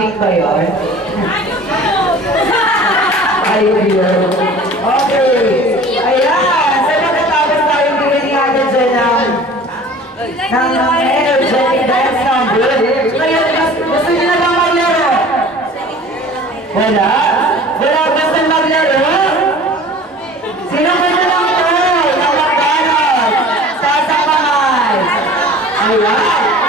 Pink ba yun? Ayun yun. Okay. Ayan. So nakatapos tayong bigyan nga dyan ng energetic dance number. Kaya gusto nyo na bang maglaro? Wala? Wala gusto maglaro? Sino ba na lang ito? Nakakalat. Sasamahan. Ayan.